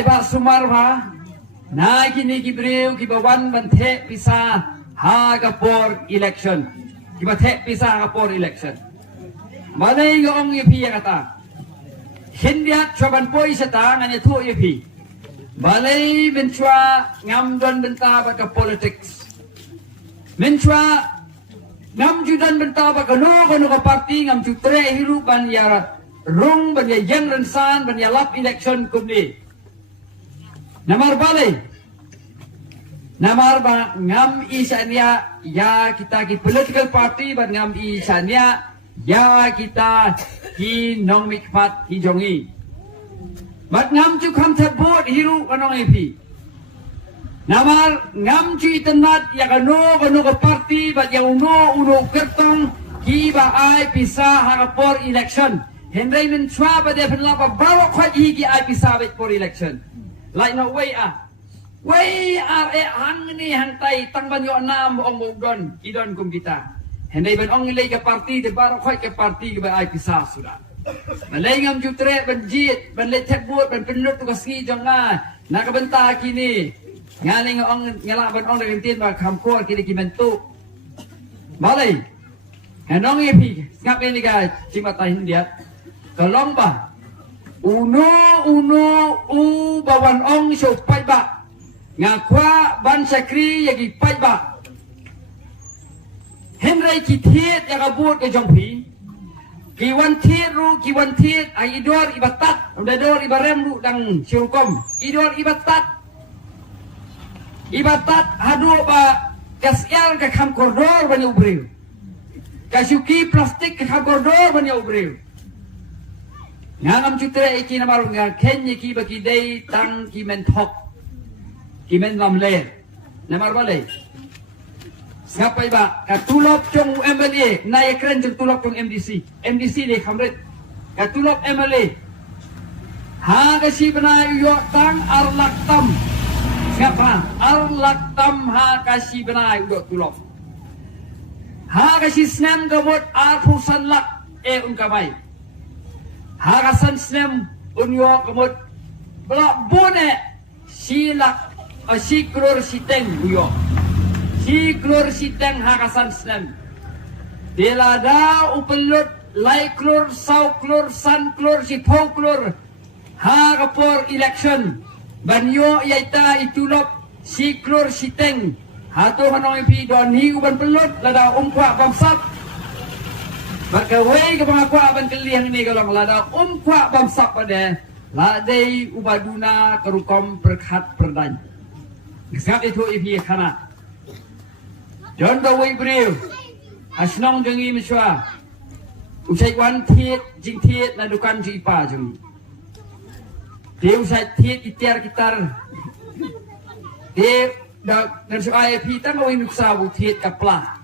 ba sumar ba na kini gibriu gibawan banthe pisa ha kapor election gibathe pisa ha kapor election malay ngong yepi kata hindiat coban poi setang ane tu yepi malay menchua ngam don benta ba ka politics menchua ngam judan benta ba ka no ka parti ngam ju tre hiru ban ya rung ban ya yang rensan ban ya lap election kumni Namar balai, namar ba ngam isanya ya kita ki political party ban ngam isanya ya kita ki nong mikpat ki jongi. Bat ngam cu kam terbot hiru kanong epi. Namar ngam cu itenat ya kano ke party bat ya uno kertong ki ba ai pisah harapor election. Henry men chwa ba de penlapa bawa kwat higi ai pisah bet for election. Like no way hang ni hang tai tang ban yo nam ong modon idon kum kita hendai ban ong ilai ke parti de bar khoi ke parti ke ai pisah sudah malai ngam jutre ban jit ban le tek buat ban penlut tu kasi jonga na ka benta kini ngani ong ngala ban ong de tin ba kham ko kini ki bentu malai hanong epi ngap ini ga cimata hindia tolong ba uno bawan ong so pai ba ngakwa ban sakri yagi pai ba henry ki thiet ya kabut ke jongpi ki wan thiet ai idor ibatat udah dor ibarem lu dang syukom idor ibatat hadu ba kasyal ke kham koridor ban ubreu kasuki plastik ke kham koridor ban ubreu ngam cutre iki namar nga kenya ki baki day tang ki men thok ki men lamle namar bale ngapai ba ka tulop chong MLA na ekren jeng tulop chong MDC de khamret ka tulop MLA ha ka si bana yo tang arlaktam ngapa arlaktam ha ka si bana yo tulop ha ka si snem gamot arfusan lak unkamai Harasan snem unyo kamut bela bone silak si klor siteng uyo si klor siteng harasan snem delada upelut lai klor sau klor san klor si pau klor harapor election banyo yaita itulop si klor siteng hato hanong pi don hi uban pelut lada umkwa bamsap maka wei ke pangakwa ban keliang ni kalau lada kwa bamsak pada ladai ubaduna kerukom berkat perdan sebab itu ipi kana John Dawei Breu asnong jengi meswa usai wan tiet jing tiet na dukan jipa jengi dia usai tiet itiar kitar dia dan soal ipi tang wei nuksa bu tiet kapla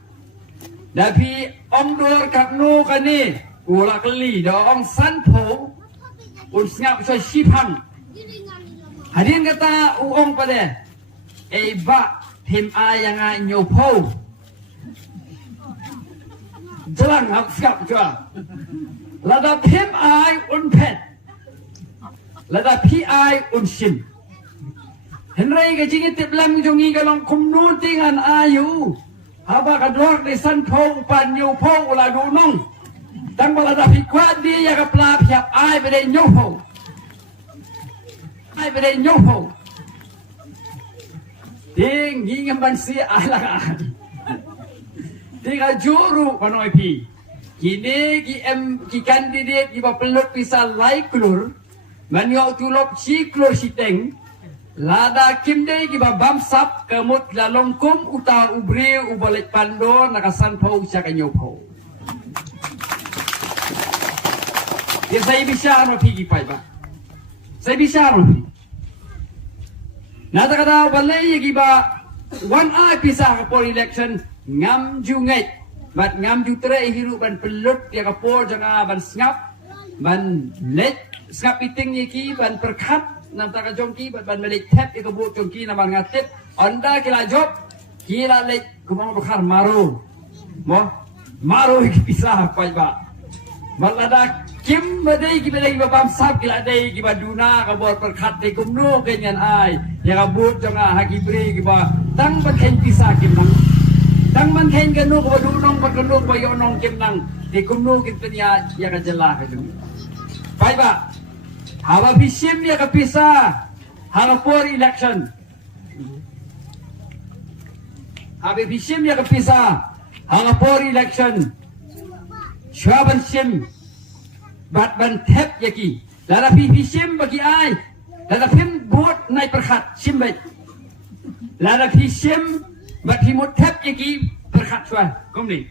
Tapi ong dor kat no kani ula keli da ong san po un snap so sipang hadin kata ong pada ba him ayang nyo po jalan hak siap jua lada him ay un pet lada pi ay un sim henry ke jingit tiblam jongi galong kumnu tingan ayu Haba kador de san po pan nyu po la du nong tang bala da pi kwa dia ya ka pla phiap ai be de nyu po ding nging ban si ala ding ajuru panoi pi kini ki candidate ki ba pelot pisal lai klur man yo tulop si klur siteng lada kimdei ki ba bamsap kemut lalongkum uta ubri ubalet pando nakasan pau saka nyopo ya saya bisa no pigi pai ba saya bisa no nata kata balai ki ba one eye pisah for election ngam jungai bat ngam jutre hiru ban pelut ya kapor janga ban snap ban let snap piting ki ban perkat nam taka jongki ban melik tap ke bu jongki naman ngatip anda kila job kila lek kumang bukhar maru mo maru pisah pai ba balada Kim badai ki bapam sab kila dai ki baduna ka bor perkhat de kumnu kenyan ai ya kabut jonga hakibre ki ba tang bathen pisa kim nang tang man then kanu ko badunong pagkanu ko yonong kim nang de kumnu kin penya ya ka jela ka jung bai ba haba bisim ya ka pisa haba for election haba bisim ya ka pisa haba for election shwaban sim bat ban thep yaki lada pi sim bagi ai lada phim bot nai perkhat sim bet lada pi sim bat pi mot thep yaki perkhat chwa komni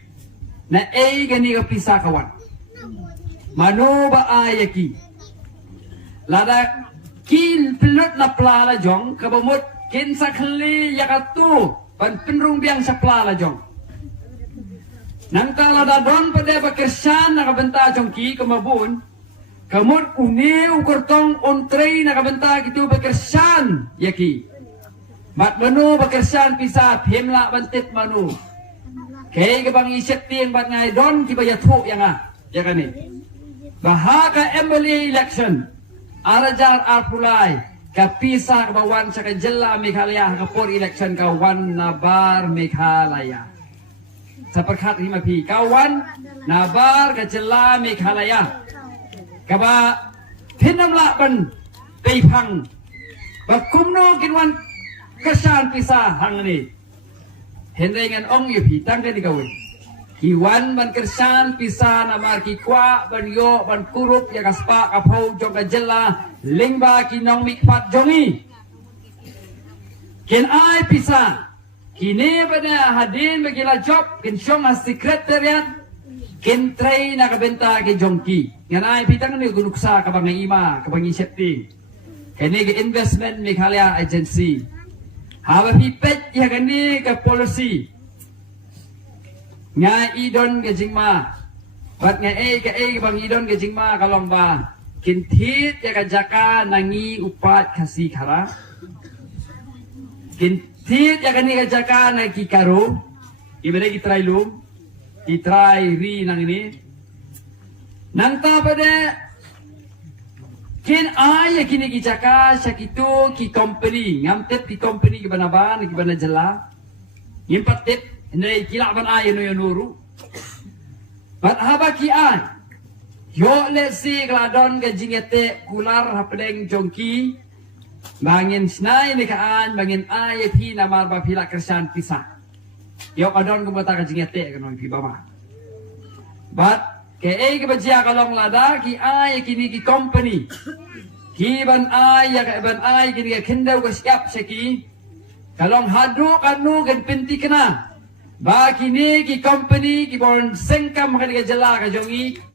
na ei gani ka pisa kawan mano ba ai yaki lada kin pelut na pla la jong ka bomot kin sakhli yakatu ban penrung biang sapla la jong nang tala da don pada bekersan nak benta jongki kemabun kamut uniu kortong ontrei nak benta gitu bekersan yaki mat manu bekersan pisah phemla bantit manu kei ke bang iset tiang bat ngai don ki baya thu yang ya kan ni bahaka assembly election arajar arpulai ka pisah bawan saka jella Meghalaya ka por election ka wan nabar Meghalaya seperkat lima pi kawan nabar ke jela Meghalaya kaba pinam lakban pipang bakumno kinwan kesan pisah hang ni hendengan ong yu pi tang ni kawi kiwan ban kesan pisah namar ki kwa ban yo ban kurup ya kaspa kapau jong ke jela lingba kinong mikpat jongi kin ai pisah kini pada hadin bagilah job kin syong sekretariat kin tray nak benta ke jongki ngan ai pitang ni gunuksa ka bang ima ka bang isepti kini ke investment Meghalaya agency haba pipet ya kini ke policy nga idon ke jingma bat nga ke bang idon ke jingma kalong ba kin thit ya ka jaka nangi upat kasi khara kin Tiit ya kani kajaka na kikaro, ibere kitry lum, kitry ri nang ini. Nang ta pada kin ay kini kijaka syakito ki company, ngamtet ki company ki banaban ki banajala. Yimpatet nei kilaban ay no yonuru. Bat haba ki ay. Yo let's see gladon ke jingete kular hapdeng jongki. Bangin snai ni kaan bangin ay pi namar ba pila kersan pisah. Yo kadon ko bata ka jingete ka no pi bama. But ke ay ka bajia kalong lada ki ay kini ki company. Ki ban ay ya ka ban ay kini ka kindaw ka siap seki. Kalong hadu kanu kan pinti kana. Ba kini ki company ki bon sengkam ka jala ka jongi